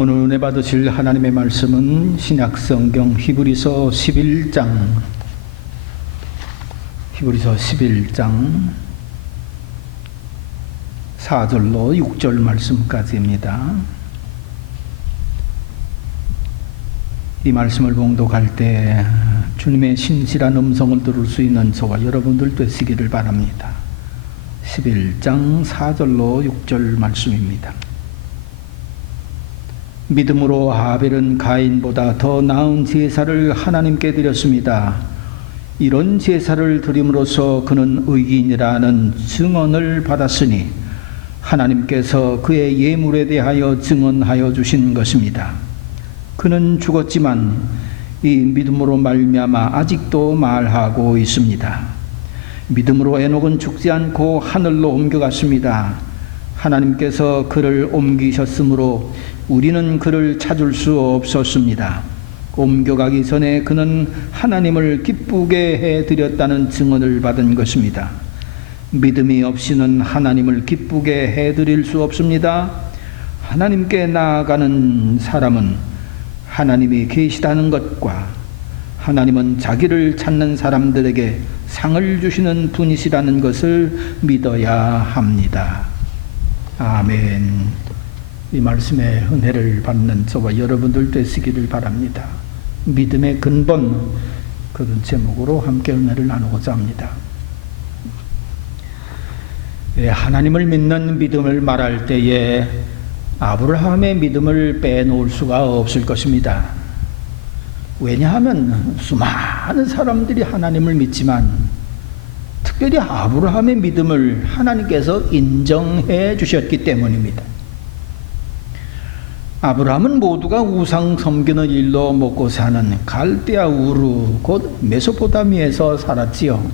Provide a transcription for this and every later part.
오늘 은혜 받으실 하나님의 말씀은 신약성경 히브리서 11장 4절로 6절 말씀까지입니다. 이 말씀을 봉독할 때 주님의 신실한 음성을 들을 수 있는 저와 여러분들 되시기를 바랍니다. 11장 4절로 6절 말씀입니다. 믿음으로 하벨은 가인보다 더 나은 제사를 하나님께 드렸습니다. 이런 제사를 드림으로써 그는 의인이라는 증언을 받았으니 하나님께서 그의 예물에 대하여 증언하여 주신 것입니다. 그는 죽었지만 이 믿음으로 말미암아 아직도 말하고 있습니다. 믿음으로 에녹은 죽지 않고 하늘로 옮겨갔습니다. 하나님께서 그를 옮기셨으므로 우리는 그를 찾을 수 없었습니다. 옮겨가기 전에 그는 하나님을 기쁘게 해드렸다는 증언을 받은 것입니다. 믿음이 없이는 하나님을 기쁘게 해드릴 수 없습니다. 하나님께 나아가는 사람은 하나님이 계시다는 것과 하나님은 자기를 찾는 사람들에게 상을 주시는 분이시라는 것을 믿어야 합니다. 아멘. 이 말씀의 은혜를 받는 저와 여러분들 되시기를 바랍니다. 믿음의 근본, 그런 제목으로 함께 은혜를 나누고자 합니다. 하나님을 믿는 믿음을 말할 때에 아브라함의 믿음을 빼놓을 수가 없을 것입니다. 왜냐하면 수많은 사람들이 하나님을 믿지만 특별히 아브라함의 믿음을 하나님께서 인정해 주셨기 때문입니다. 아브라함은 모두가 우상 섬기는 일로 먹고 사는 갈대아 우르 곧 메소포타미아에서 살았지요.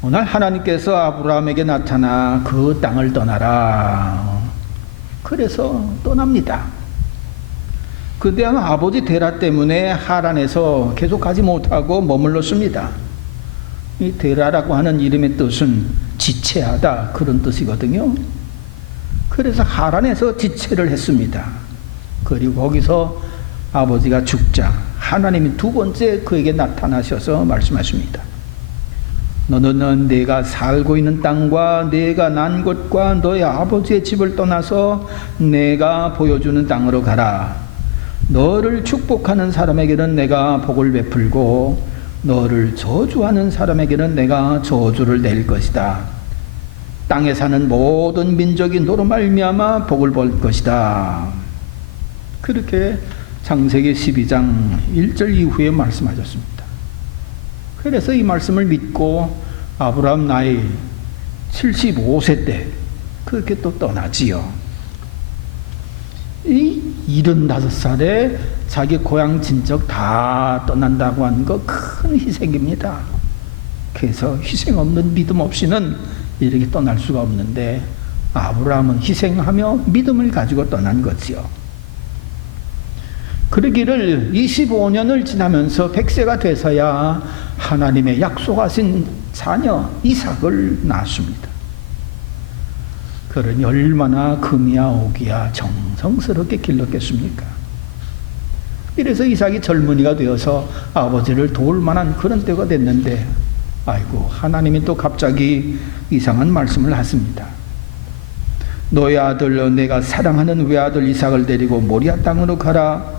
오늘 하나님께서 아브라함에게 나타나 그 땅을 떠나라. 그래서 떠납니다. 그때는 아버지 데라 때문에 하란에서 계속 가지 못하고 머물렀습니다. 이 데라라고 하는 이름의 뜻은 지체하다, 그런 뜻이거든요. 그래서 하란에서 지체를 했습니다. 그리고 거기서 아버지가 죽자 하나님이 두 번째 그에게 나타나셔서 말씀하십니다. 너는 내가 살고 있는 땅과 내가 난 곳과 너의 아버지의 집을 떠나서 내가 보여주는 땅으로 가라. 너를 축복하는 사람에게는 내가 복을 베풀고 너를 저주하는 사람에게는 내가 저주를 낼 것이다. 땅에 사는 모든 민족이 너로 말미암아 복을 볼 것이다. 그렇게 창세기 12장 1절 이후에 말씀하셨습니다. 그래서 이 말씀을 믿고 아브라함 나이 75세 때 그렇게 또 떠나지요. 이 75살에 자기 고향 친척 다 떠난다고 하는 거 큰 희생입니다. 그래서 희생 없는 믿음 없이는 이렇게 떠날 수가 없는데 아브라함은 희생하며 믿음을 가지고 떠난 거지요. 그러기를 25년을 지나면서 100세가 돼서야 하나님의 약속하신 자녀 이삭을 낳았습니다. 그러니 얼마나 금이야 옥이야 정성스럽게 길렀겠습니까? 이래서 이삭이 젊은이가 되어서 아버지를 도울 만한 그런 때가 됐는데 아이고, 하나님이 또 갑자기 이상한 말씀을 하십니다. 너의 아들 내가 사랑하는 외아들 이삭을 데리고 모리아 땅으로 가라.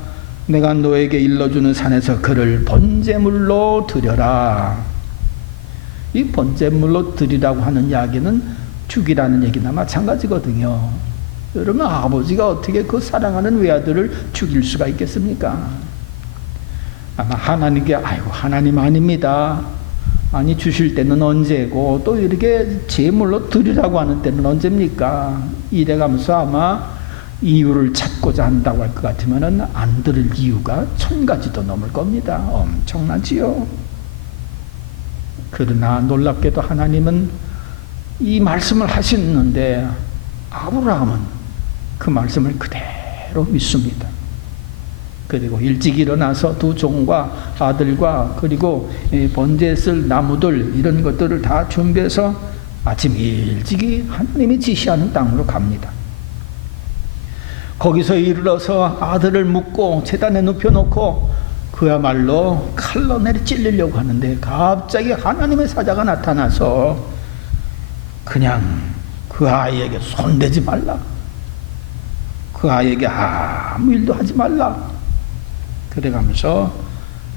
내가 너에게 일러주는 산에서 그를 번제물로 드려라. 이 번제물로 드리라고 하는 이야기는 죽이라는 얘기나 마찬가지거든요. 여러분, 아버지가 어떻게 그 사랑하는 외아들을 죽일 수가 있겠습니까? 아마 하나님께 아이고 하나님 아닙니다. 아니 주실 때는 언제고 또 이렇게 제물로 드리라고 하는 때는 언제입니까? 이래가면서 아마 이유를 찾고자 한다고 할 것 같으면은 안 들을 이유가 1000가지도 넘을 겁니다. 엄청나지요. 그러나 놀랍게도 하나님은 이 말씀을 하시는데 아브라함은 그 말씀을 그대로 믿습니다. 그리고 일찍 일어나서 두 종과 아들과 그리고 번제에 쓸 나무들 이런 것들을 다 준비해서 아침 일찍이 하나님이 지시하는 땅으로 갑니다. 거기서 이르러서 아들을 묻고 제단에 눕혀놓고 그야말로 칼로 내리 찔리려고 하는데 갑자기 하나님의 사자가 나타나서 그냥 그 아이에게 손대지 말라, 그 아이에게 아무 일도 하지 말라, 그래가면서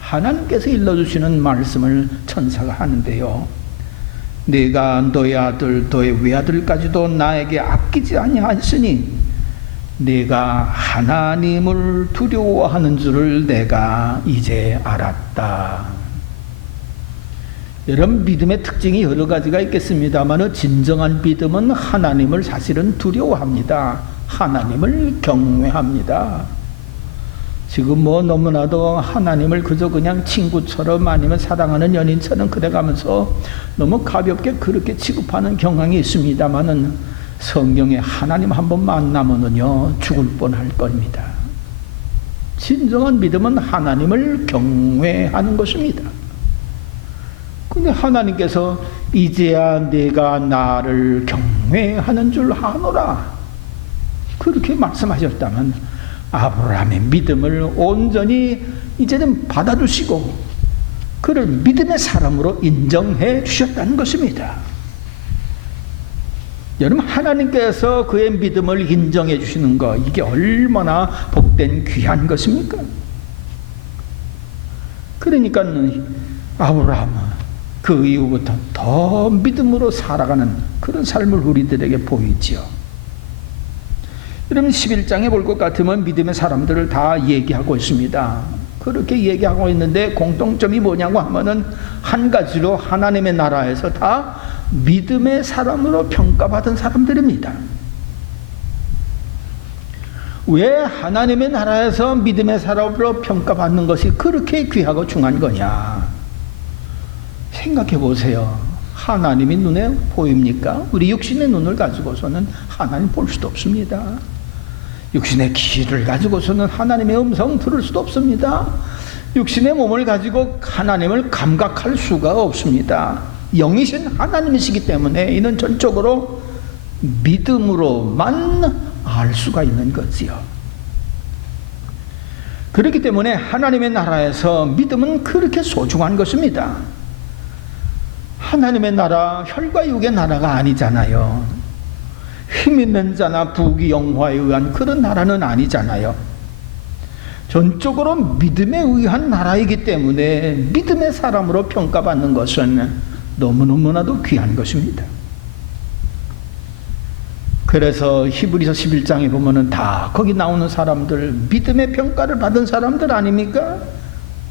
하나님께서 일러주시는 말씀을 천사가 하는데요, 네가 너의 아들 너의 외아들까지도 나에게 아끼지 아니하였으니 네가 하나님을 두려워하는 줄을 내가 이제 알았다. 여러분, 믿음의 특징이 여러 가지가 있겠습니다만 진정한 믿음은 하나님을 사실은 두려워합니다. 하나님을 경외합니다. 지금 너무나도 하나님을 그저 그냥 친구처럼 아니면 사랑하는 연인처럼 그래가면서 너무 가볍게 그렇게 취급하는 경향이 있습니다만은 성경에 하나님 한번 만나면은요 죽을 뻔할 겁니다. 진정한 믿음은 하나님을 경외하는 것입니다. 근데 하나님께서 이제야 내가 나를 경외하는 줄 아노라 그렇게 말씀하셨다면 아브라함의 믿음을 온전히 이제는 받아주시고 그를 믿음의 사람으로 인정해 주셨다는 것입니다. 여러분, 하나님께서 그의 믿음을 인정해 주시는 것, 이게 얼마나 복된 귀한 것입니까? 그러니까 아브라함은 그 이후부터 더 믿음으로 살아가는 그런 삶을 우리들에게 보이지요. 여러분, 11장에 볼 것 같으면 믿음의 사람들을 다 얘기하고 있습니다. 그렇게 얘기하고 있는데 공통점이 뭐냐고 하면은 한 가지로 하나님의 나라에서 다 믿음의 사람으로 평가받은 사람들입니다. 왜 하나님의 나라에서 믿음의 사람으로 평가받는 것이 그렇게 귀하고 중요한 거냐? 생각해 보세요. 하나님이 눈에 보입니까? 우리 육신의 눈을 가지고서는 하나님 볼 수도 없습니다. 육신의 귀를 가지고서는 하나님의 음성 들을 수도 없습니다. 육신의 몸을 가지고 하나님을 감각할 수가 없습니다. 영이신 하나님이시기 때문에 이는 전적으로 믿음으로만 알 수가 있는 거지요. 그렇기 때문에 하나님의 나라에서 믿음은 그렇게 소중한 것입니다. 하나님의 나라, 혈과 육의 나라가 아니잖아요. 힘 있는 자나 부귀영화에 의한 그런 나라는 아니잖아요. 전적으로 믿음에 의한 나라이기 때문에 믿음의 사람으로 평가받는 것은 너무너무나도 귀한 것입니다. 그래서 히브리서 11장에 보면은 다 거기 나오는 사람들 믿음의 평가를 받은 사람들 아닙니까?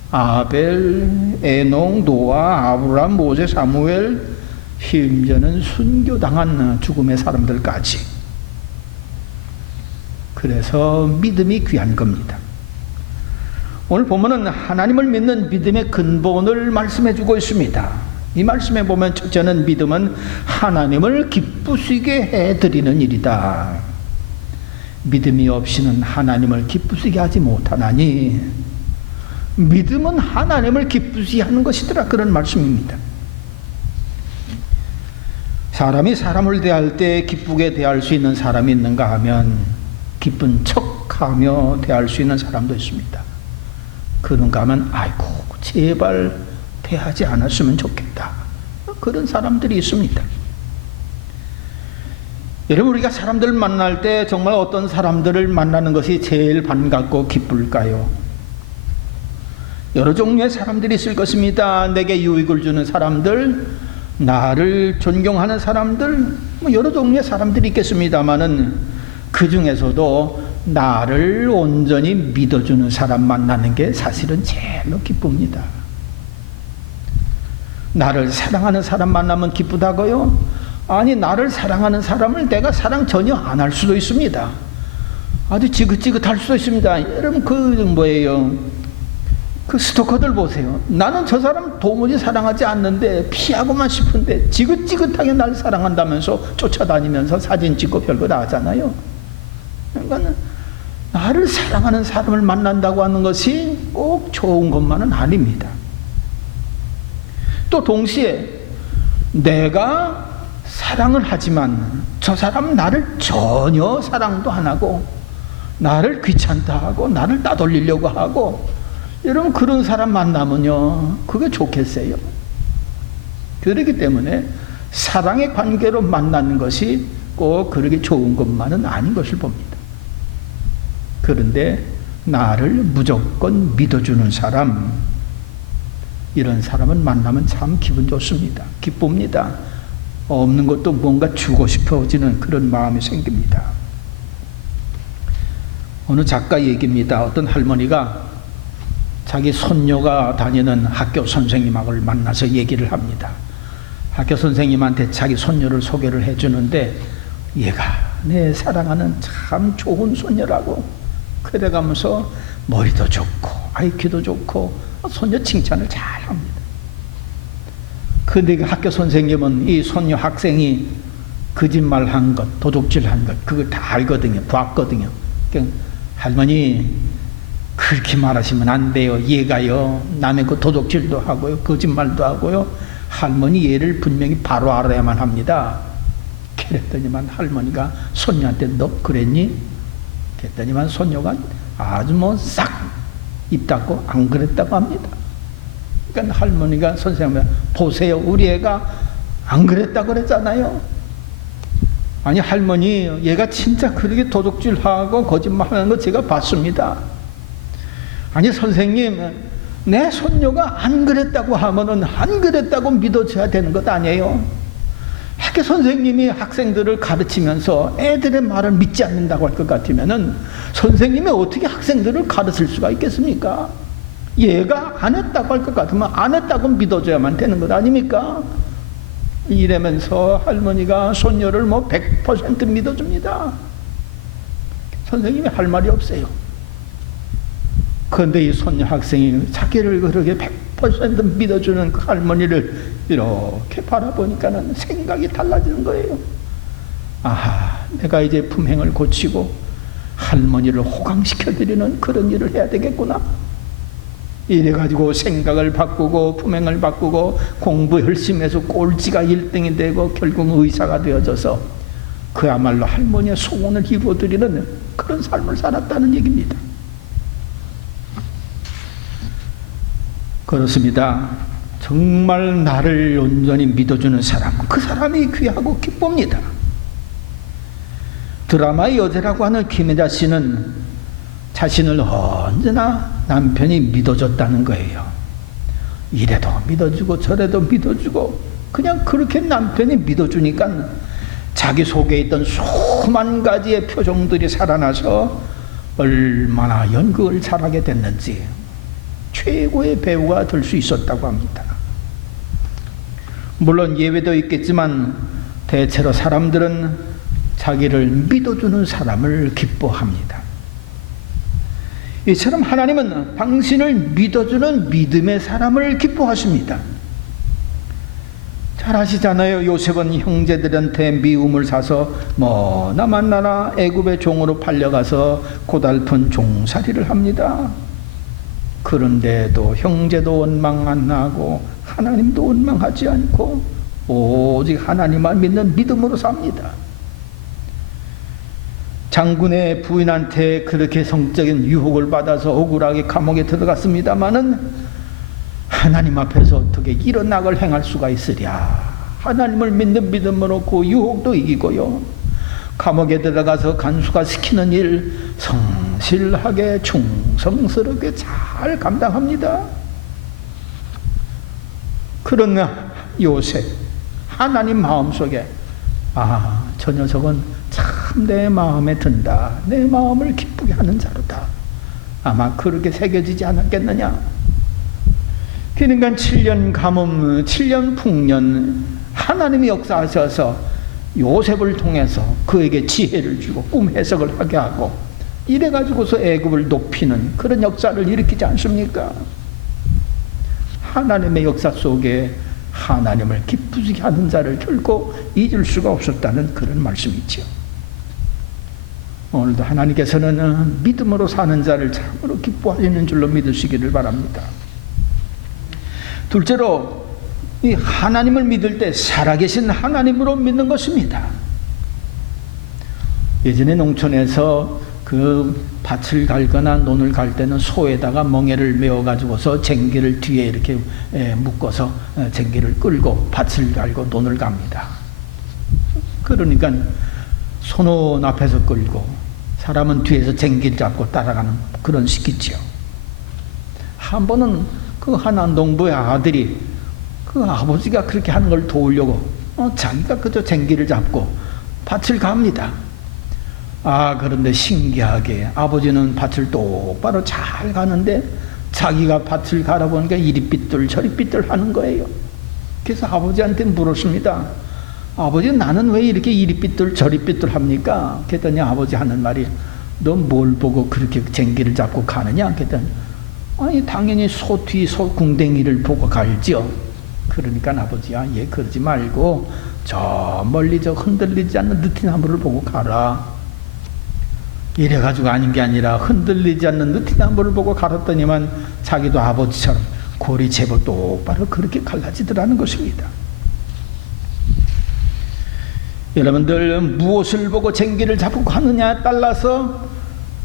아벨, 에녹, 노아, 아브람, 모세, 사무엘, 심지어는 순교당한 죽음의 사람들까지. 그래서 믿음이 귀한 겁니다. 오늘 보면은 하나님을 믿는 믿음의 근본을 말씀해 주고 있습니다. 이 말씀에 보면 첫째는 믿음은 하나님을 기쁘시게 해드리는 일이다. 믿음이 없이는 하나님을 기쁘시게 하지 못하나니 믿음은 하나님을 기쁘시게 하는 것이더라, 그런 말씀입니다. 사람이 사람을 대할 때 기쁘게 대할 수 있는 사람이 있는가 하면 기쁜 척하며 대할 수 있는 사람도 있습니다. 그런가 하면 아이고 제발 대하지 않았으면 좋겠다, 그런 사람들이 있습니다. 여러분, 우리가 사람들을 만날 때 정말 어떤 사람들을 만나는 것이 제일 반갑고 기쁠까요? 여러 종류의 사람들이 있을 것입니다. 내게 유익을 주는 사람들, 나를 존경하는 사람들, 여러 종류의 사람들이 있겠습니다만은 그 중에서도 나를 온전히 믿어주는 사람 만나는 게 사실은 제일로 기쁩니다. 나를 사랑하는 사람 만나면 기쁘다고요? 아니, 나를 사랑하는 사람을 내가 사랑 전혀 안 할 수도 있습니다. 아주 지긋지긋할 수도 있습니다. 여러분, 그 스토커들 보세요. 나는 저 사람 도무지 사랑하지 않는데 피하고만 싶은데 지긋지긋하게 날 사랑한다면서 쫓아다니면서 사진 찍고 별거 다 하잖아요. 그러니까 나를 사랑하는 사람을 만난다고 하는 것이 꼭 좋은 것만은 아닙니다. 또 동시에 내가 사랑을 하지만 저 사람 나를 전혀 사랑도 안 하고 나를 귀찮다 하고 나를 따돌리려고 하고, 여러분 그런 사람 만나면요 그게 좋겠어요? 그렇기 때문에 사랑의 관계로 만나는 것이 꼭 그렇게 좋은 것만은 아닌 것을 봅니다. 그런데 나를 무조건 믿어주는 사람, 이런 사람을 만나면 참 기분 좋습니다. 기쁩니다. 없는 것도 뭔가 주고 싶어지는 그런 마음이 생깁니다. 어느 작가 얘기입니다. 어떤 할머니가 자기 손녀가 다니는 학교 선생님하고 만나서 얘기를 합니다. 학교 선생님한테 자기 손녀를 소개를 해주는데, 얘가 내 사랑하는 참 좋은 손녀라고 그래가면서 머리도 좋고 IQ도 좋고 손녀 칭찬을 잘 합니다. 근데 학교 선생님은 이 손녀 학생이 거짓말한 것, 도둑질한 것, 그걸 다 알거든요. 봤거든요. 그러니까 할머니 그렇게 말하시면 안 돼요. 얘가요 남의 그 도둑질도 하고요, 거짓말도 하고요. 할머니 얘를 분명히 바로 알아야만 합니다. 그랬더니만 할머니가 손녀한테 너 그랬니? 그랬더니만 손녀가 아주 뭐 싹 입 닫고 안 그랬다고 합니다. 그러니까 할머니가 선생님한테 보세요, 우리 애가 안 그랬다고 그랬잖아요. 아니 할머니 얘가 진짜 그렇게 도둑질하고 거짓말하는 거 제가 봤습니다. 아니 선생님, 내 손녀가 안 그랬다고 하면은 안 그랬다고 믿어줘야 되는 것 아니에요? 학교 선생님이 학생들을 가르치면서 애들의 말을 믿지 않는다고 할 것 같으면은 선생님이 어떻게 학생들을 가르칠 수가 있겠습니까? 얘가 안 했다고 할 것 같으면 안 했다고 믿어줘야만 되는 것 아닙니까? 이러면서 할머니가 손녀를 뭐 100% 믿어줍니다. 선생님이 할 말이 없어요. 그런데 이 손녀 학생이 자기를 그렇게 100% 믿어주는 그 할머니를 이렇게 바라보니까는 생각이 달라지는 거예요. 아하, 내가 이제 품행을 고치고 할머니를 호강시켜드리는 그런 일을 해야 되겠구나. 이래가지고 생각을 바꾸고 품행을 바꾸고 공부 열심히 해서 꼴찌가 1등이 되고 결국 의사가 되어져서 그야말로 할머니의 소원을 이루어드리는 그런 삶을 살았다는 얘기입니다. 그렇습니다. 정말 나를 온전히 믿어주는 사람, 그 사람이 귀하고 기쁩니다. 드라마의 여자라고 하는 김혜자 씨는 자신을 언제나 남편이 믿어줬다는 거예요. 이래도 믿어주고 저래도 믿어주고 그냥 그렇게 남편이 믿어주니까 자기 속에 있던 수만 가지의 표정들이 살아나서 얼마나 연극을 잘하게 됐는지 최고의 배우가 될 수 있었다고 합니다. 물론 예외도 있겠지만 대체로 사람들은 자기를 믿어주는 사람을 기뻐합니다. 이처럼 하나님은 당신을 믿어주는 믿음의 사람을 기뻐하십니다. 잘 아시잖아요. 요셉은 형제들한테 미움을 사서 뭐나 만나나 애굽의 종으로 팔려가서 고달픈 종살이를 합니다. 그런데도 형제도 원망 안 하고 하나님도 원망하지 않고 오직 하나님만 믿는 믿음으로 삽니다. 장군의 부인한테 그렇게 성적인 유혹을 받아서 억울하게 감옥에 들어갔습니다마는 하나님 앞에서 어떻게 이런 악을 행할 수가 있으랴. 하나님을 믿는 믿음으로 그 유혹도 이기고요, 감옥에 들어가서 간수가 시키는 일 성실하게 충성스럽게 잘 감당합니다. 그러나 요셉, 하나님 마음속에 저 녀석은 참 내 마음에 든다, 내 마음을 기쁘게 하는 자로다, 아마 그렇게 새겨지지 않았겠느냐. 그러니까 7년 가뭄, 7년 풍년 하나님이 역사하셔서 요셉을 통해서 그에게 지혜를 주고 꿈 해석을 하게 하고 이래가지고서 애굽을 높이는 그런 역사를 일으키지 않습니까? 하나님의 역사 속에 하나님을 기쁘게 하는 자를 결코 잊을 수가 없었다는 그런 말씀이죠. 오늘도 하나님께서는 믿음으로 사는 자를 참으로 기뻐하시는 줄로 믿으시기를 바랍니다. 둘째로, 이 하나님을 믿을 때 살아계신 하나님으로 믿는 것입니다. 예전에 농촌에서 그 밭을 갈거나 논을 갈 때는 소에다가 멍에를 메어 가지고서 쟁기를 뒤에 이렇게 묶어서 쟁기를 끌고 밭을 갈고 논을 갑니다. 그러니까 소는 앞에서 끌고 사람은 뒤에서 쟁기를 잡고 따라가는 그런 식이지요. 한 번은 그 한 농부의 아들이 그 아버지가 그렇게 하는 걸 도우려고 자기가 그저 쟁기를 잡고 밭을 갑니다. 그런데 신기하게 아버지는 밭을 똑바로 잘 가는데 자기가 밭을 갈아보니까 이리 삐뚤 저리 삐뚤 하는 거예요. 그래서 아버지한테 물었습니다. 아버지, 나는 왜 이렇게 이리 삐뚤 저리 삐뚤 합니까? 그랬더니 아버지 하는 말이, 너 뭘 보고 그렇게 쟁기를 잡고 가느냐? 그랬더니 아니, 당연히 소 뒤 소 궁뎅이를 보고 갈지요. 그러니까 아버지야, 그러지 말고 저 멀리 저 흔들리지 않는 느티나무를 보고 가라. 이래가지고 아닌 게 아니라 흔들리지 않는 느티나무를 보고 갈았더니만 자기도 아버지처럼 골이 제법 똑바로 그렇게 갈라지더라는 것입니다. 여러분들, 무엇을 보고 쟁기를 잡고 가느냐에 따라서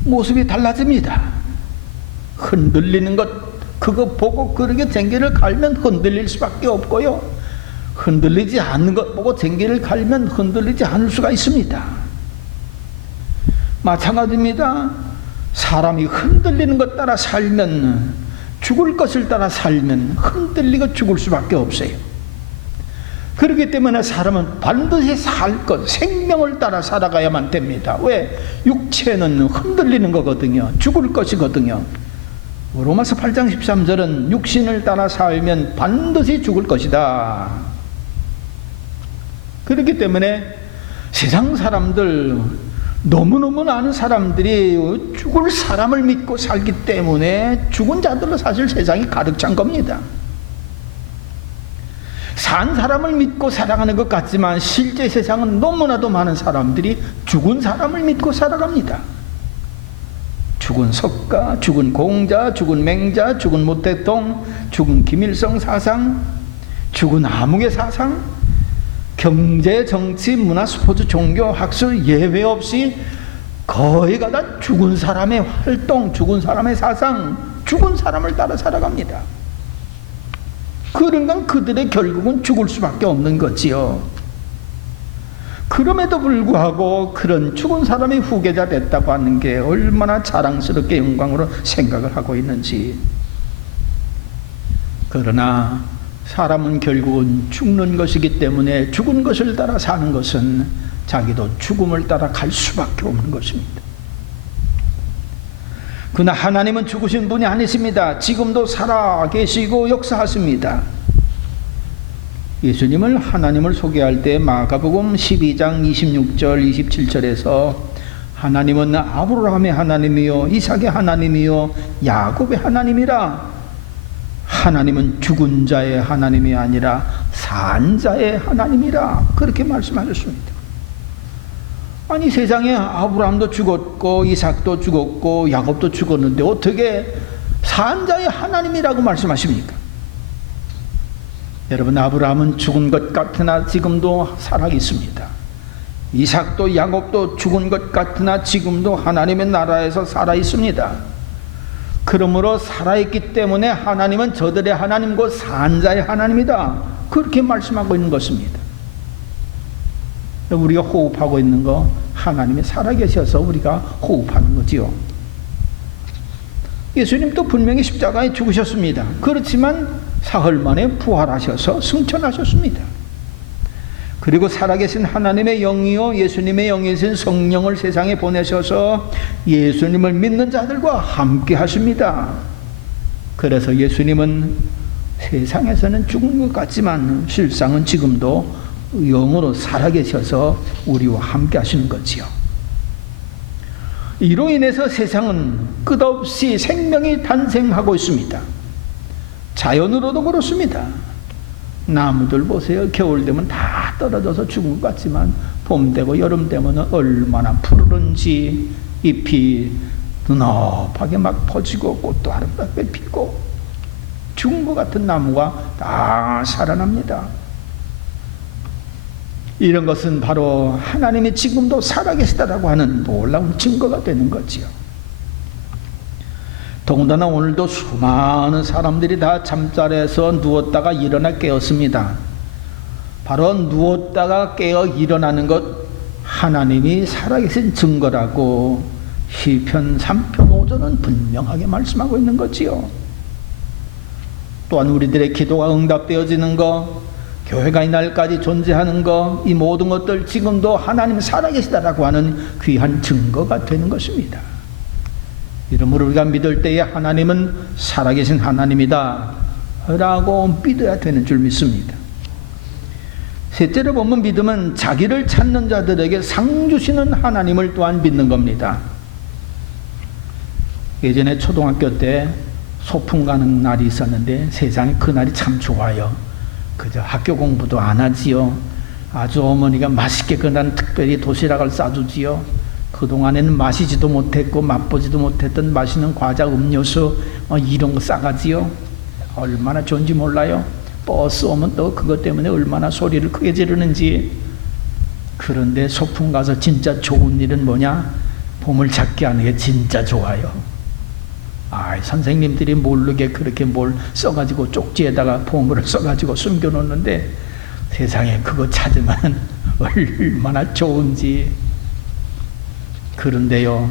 모습이 달라집니다. 흔들리는 것, 그거 보고 그렇게 쟁기를 갈면 흔들릴 수밖에 없고요, 흔들리지 않는 것 보고 쟁기를 갈면 흔들리지 않을 수가 있습니다. 마찬가지입니다. 사람이 흔들리는 것 따라 살면, 죽을 것을 따라 살면 흔들리고 죽을 수밖에 없어요. 그렇기 때문에 사람은 반드시 살 것, 생명을 따라 살아가야만 됩니다. 왜? 육체는 흔들리는 거거든요. 죽을 것이거든요. 로마서 8장 13절은 육신을 따라 살면 반드시 죽을 것이다. 그렇기 때문에 세상 사람들, 너무너무 많은 사람들이 죽을 사람을 믿고 살기 때문에 죽은 자들로 사실 세상이 가득 찬 겁니다. 산 사람을 믿고 살아가는 것 같지만 실제 세상은 너무나도 많은 사람들이 죽은 사람을 믿고 살아갑니다. 죽은 석가, 죽은 공자, 죽은 맹자, 죽은 모택동, 죽은 김일성 사상, 죽은 아무개 사상, 경제, 정치, 문화, 스포츠, 종교, 학술 예외 없이 거의가 다 죽은 사람의 활동, 죽은 사람의 사상, 죽은 사람을 따라 살아갑니다. 그러니까 그들의 결국은 죽을 수밖에 없는 거지요. 그럼에도 불구하고 그런 죽은 사람이 후계자 됐다고 하는 게 얼마나 자랑스럽게 영광으로 생각을 하고 있는지. 그러나 사람은 결국은 죽는 것이기 때문에 죽은 것을 따라 사는 것은 자기도 죽음을 따라 갈 수밖에 없는 것입니다. 그러나 하나님은 죽으신 분이 아니십니다. 지금도 살아 계시고 역사하십니다. 예수님을, 하나님을 소개할 때 마가복음 12장 26절 27절에서 하나님은 아브라함의 하나님이요 이삭의 하나님이요 야곱의 하나님이라. 하나님은 죽은 자의 하나님이 아니라 산 자의 하나님이라. 그렇게 말씀하셨습니다. 아니, 세상에 아브라함도 죽었고 이삭도 죽었고 야곱도 죽었는데 어떻게 산 자의 하나님이라고 말씀하십니까? 여러분, 아브라함은 죽은 것 같으나 지금도 살아있습니다. 이삭도 야곱도 죽은 것 같으나 지금도 하나님의 나라에서 살아있습니다. 그러므로 살아있기 때문에 하나님은 저들의 하나님과 산 자의 하나님이다. 그렇게 말씀하고 있는 것입니다. 우리가 호흡하고 있는 거 하나님이 살아계셔서 우리가 호흡하는 거지요. 예수님도 분명히 십자가에 죽으셨습니다. 그렇지만 사흘 만에 부활하셔서 승천하셨습니다. 그리고 살아계신 하나님의 영이요 예수님의 영이신 성령을 세상에 보내셔서 예수님을 믿는 자들과 함께 하십니다. 그래서 예수님은 세상에서는 죽은 것 같지만 실상은 지금도 영으로 살아계셔서 우리와 함께 하시는 거지요. 이로 인해서 세상은 끝없이 생명이 탄생하고 있습니다. 자연으로도 그렇습니다. 나무들 보세요. 겨울 되면 다 떨어져서 죽은 것 같지만 봄 되고 여름 되면 얼마나 푸르른지 잎이 눈높하게 막 퍼지고 꽃도 아름답게 피고 죽은 것 같은 나무가 다 살아납니다. 이런 것은 바로 하나님이 지금도 살아계시다라고 하는 놀라운 증거가 되는 거지요. 더군다나 오늘도 수많은 사람들이 다 잠자리에서 누웠다가 일어나 깨었습니다. 바로 누웠다가 깨어 일어나는 것, 하나님이 살아계신 증거라고 시편 3편 5절은 분명하게 말씀하고 있는 거지요. 또한 우리들의 기도가 응답되어지는 것, 교회가 이날까지 존재하는 것, 이 모든 것들 지금도 하나님 살아계시다라고 하는 귀한 증거가 되는 것입니다. 이러므로 우리가 믿을 때에 하나님은 살아계신 하나님이다 라고 믿어야 되는 줄 믿습니다. 셋째로 보면 믿음은 자기를 찾는 자들에게 상 주시는 하나님을 또한 믿는 겁니다. 예전에 초등학교 때 소풍 가는 날이 있었는데 세상에 그날이 참 좋아요. 그저 학교 공부도 안 하지요. 아주 어머니가 맛있게 그날 특별히 도시락을 싸주지요. 그동안에는 마시지도 못했고 맛보지도 못했던 맛있는 과자, 음료수 이런 거 싸가지요. 얼마나 좋은지 몰라요. 버스 오면 또 그것 때문에 얼마나 소리를 크게 지르는지. 그런데 소풍 가서 진짜 좋은 일은 뭐냐? 보물찾기 하는 게 진짜 좋아요. 선생님들이 모르게 그렇게 뭘 써가지고 쪽지에다가 보물을 써가지고 숨겨놓는데 세상에 그거 찾으면 얼마나 좋은지. 그런데요,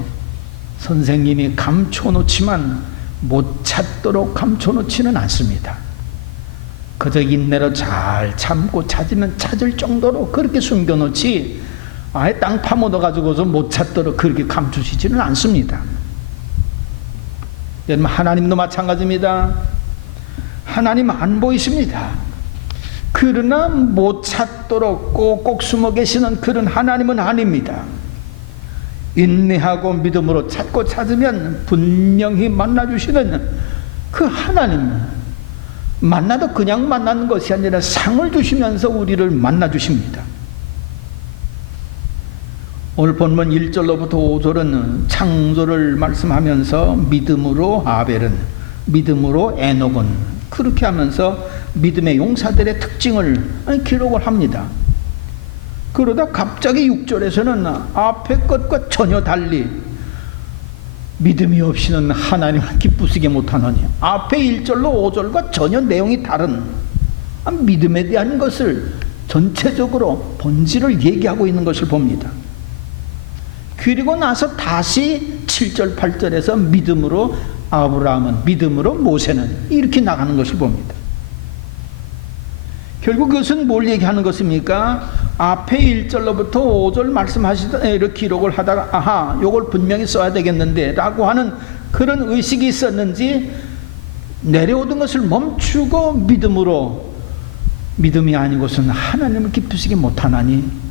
선생님이 감춰놓지만 못 찾도록 감춰놓지는 않습니다. 그저 인내로 잘 참고 찾으면 찾을 정도로 그렇게 숨겨놓지 아예 땅 파묻어가지고서 못 찾도록 그렇게 감추시지는 않습니다. 여러분, 하나님도 마찬가지입니다. 하나님 안 보이십니다. 그러나 못 찾도록 꼭꼭 숨어 계시는 그런 하나님은 아닙니다. 인내하고 믿음으로 찾고 찾으면 분명히 만나주시는 그 하나님, 만나도 그냥 만나는 것이 아니라 상을 주시면서 우리를 만나주십니다. 오늘 본문 1절로부터 5절은 창조를 말씀하면서 믿음으로 아벨은, 믿음으로 에녹은, 그렇게 하면서 믿음의 용사들의 특징을 기록을 합니다. 그러다 갑자기 6절에서는 앞에 것과 전혀 달리 믿음이 없이는 하나님을 기쁘시게 못하느니, 앞에 1절로 5절과 전혀 내용이 다른 믿음에 대한 것을 전체적으로 본질을 얘기하고 있는 것을 봅니다. 그리고 나서 다시 7절 8절에서 믿음으로 아브라함은, 믿음으로 모세는, 이렇게 나가는 것을 봅니다. 결국 그것은 뭘 얘기하는 것입니까? 앞에 1절로부터 5절 말씀하시던 이렇게 기록을 하다가 아하, 요걸 분명히 써야 되겠는데 라고 하는 그런 의식이 있었는지 내려오던 것을 멈추고 믿음으로, 믿음이 아니고서는 하나님을 기쁘시게 못하나니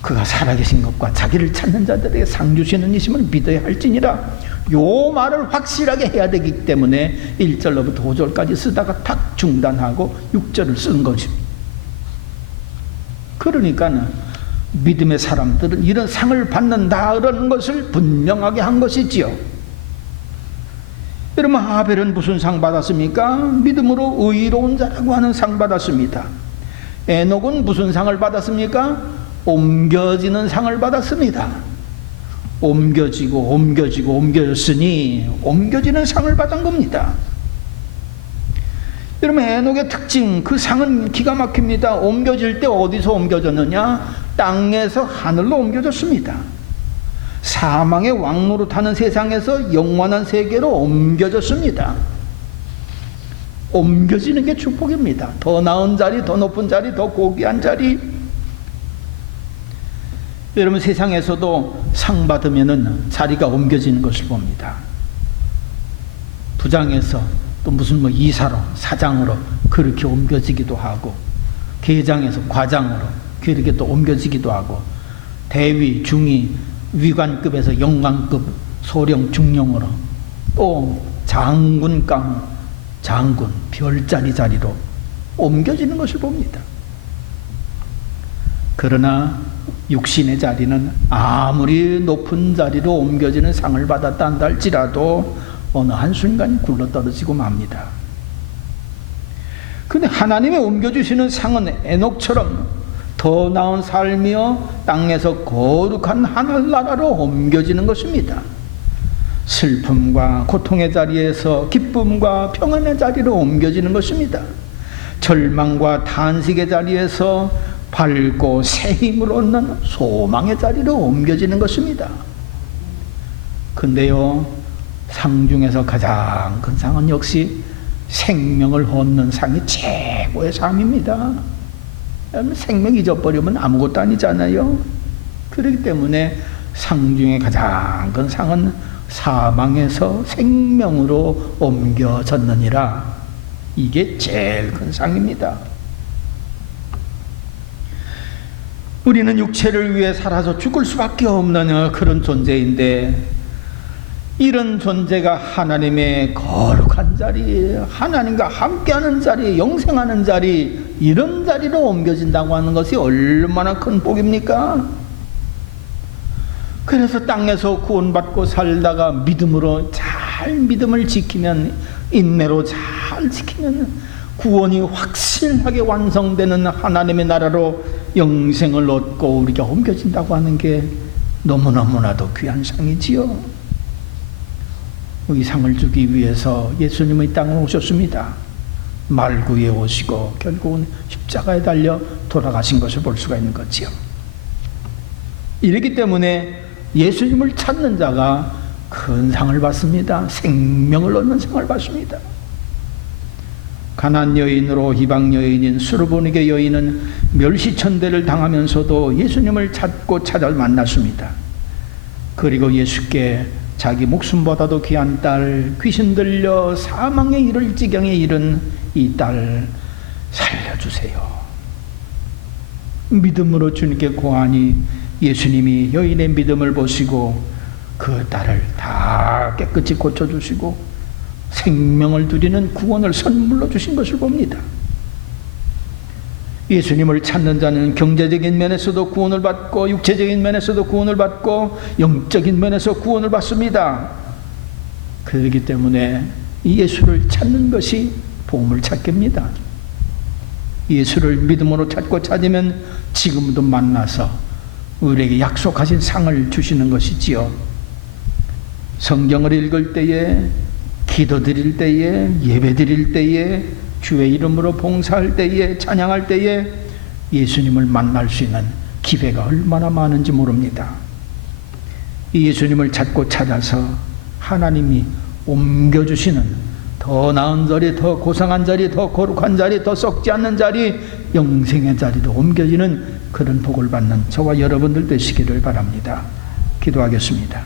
그가 살아계신 것과 자기를 찾는 자들에게 상 주시는 이심을 믿어야 할지니라, 요 말을 확실하게 해야 되기 때문에 1절로부터 5절까지 쓰다가 탁 중단하고 6절을 쓴 것입니다. 그러니까 믿음의 사람들은 이런 상을 받는다라는 것을 분명하게 한 것이지요. 여러분, 아벨은 무슨 상 받았습니까? 믿음으로 의로운 자라고 하는 상 받았습니다. 에녹은 무슨 상을 받았습니까? 옮겨지는 상을 받았습니다. 옮겨졌으니 옮겨지는 상을 받은 겁니다. 여러분, 에녹의 특징, 그 상은 기가 막힙니다. 옮겨질 때 어디서 옮겨졌느냐? 땅에서 하늘로 옮겨졌습니다. 사망의 왕노릇하는 세상에서 영원한 세계로 옮겨졌습니다. 옮겨지는 게 축복입니다. 더 나은 자리, 더 높은 자리, 더 고귀한 자리. 여러분, 세상에서도 상 받으면은 자리가 옮겨지는 것을 봅니다. 부장에서 또 무슨 이사로, 사장으로 그렇게 옮겨지기도 하고, 계장에서 과장으로 그렇게 또 옮겨지기도 하고, 대위, 중위, 위관급에서 영관급, 소령, 중령으로, 또 장군감, 장군, 별자리 자리로 옮겨지는 것을 봅니다. 그러나 육신의 자리는 아무리 높은 자리로 옮겨지는 상을 받았다 한다 할지라도 어느 한순간 굴러떨어지고 맙니다. 그런데 하나님이 옮겨주시는 상은 에녹처럼 더 나은 삶이요 땅에서 거룩한 하늘나라로 옮겨지는 것입니다. 슬픔과 고통의 자리에서 기쁨과 평안의 자리로 옮겨지는 것입니다. 절망과 탄식의 자리에서 밝고 새 힘을 얻는 소망의 자리로 옮겨지는 것입니다. 근데요, 상 중에서 가장 큰 상은 역시 생명을 얻는 상이 최고의 상입니다. 생명 잊어버리면 아무것도 아니잖아요. 그렇기 때문에 상 중에 가장 큰 상은 사망에서 생명으로 옮겨졌느니라. 이게 제일 큰 상입니다. 우리는 육체를 위해 살아서 죽을 수밖에 없는 그런 존재인데, 이런 존재가 하나님의 거룩한 자리, 하나님과 함께하는 자리, 영생하는 자리, 이런 자리로 옮겨진다고 하는 것이 얼마나 큰 복입니까? 그래서 땅에서 구원받고 살다가 믿음으로 잘 믿음을 지키면, 인내로 잘 지키면 구원이 확실하게 완성되는 하나님의 나라로 영생을 얻고 우리가 옮겨진다고 하는 게 너무너무나도 귀한 상이지요. 이 상을 주기 위해서 예수님은 이 땅에 오셨습니다. 말구에 오시고 결국은 십자가에 달려 돌아가신 것을 볼 수가 있는 거지요. 이렇기 때문에 예수님을 찾는 자가 큰 상을 받습니다. 생명을 얻는 상을 받습니다. 가나안 여인으로 이방 여인인 수르보니게 여인은 멸시천대를 당하면서도 예수님을 찾고 찾아 만났습니다. 그리고 예수께 자기 목숨보다도 귀한 딸, 귀신 들려 사망에 이를 지경에 이른 이 딸 살려주세요. 믿음으로 주님께 고하니 예수님이 여인의 믿음을 보시고 그 딸을 다 깨끗이 고쳐주시고 생명을 드리는 구원을 선물로 주신 것을 봅니다. 예수님을 찾는 자는 경제적인 면에서도 구원을 받고 육체적인 면에서도 구원을 받고 영적인 면에서 구원을 받습니다. 그렇기 때문에 예수를 찾는 것이 보물 찾기입니다. 예수를 믿음으로 찾고 찾으면 지금도 만나서 우리에게 약속하신 상을 주시는 것이지요. 성경을 읽을 때에, 기도 드릴 때에, 예배 드릴 때에, 주의 이름으로 봉사할 때에, 찬양할 때에 예수님을 만날 수 있는 기회가 얼마나 많은지 모릅니다. 이 예수님을 찾고 찾아서 하나님이 옮겨주시는 더 나은 자리, 더 고상한 자리, 더 거룩한 자리, 더 썩지 않는 자리, 영생의 자리로 옮겨지는 그런 복을 받는 저와 여러분들 되시기를 바랍니다. 기도하겠습니다.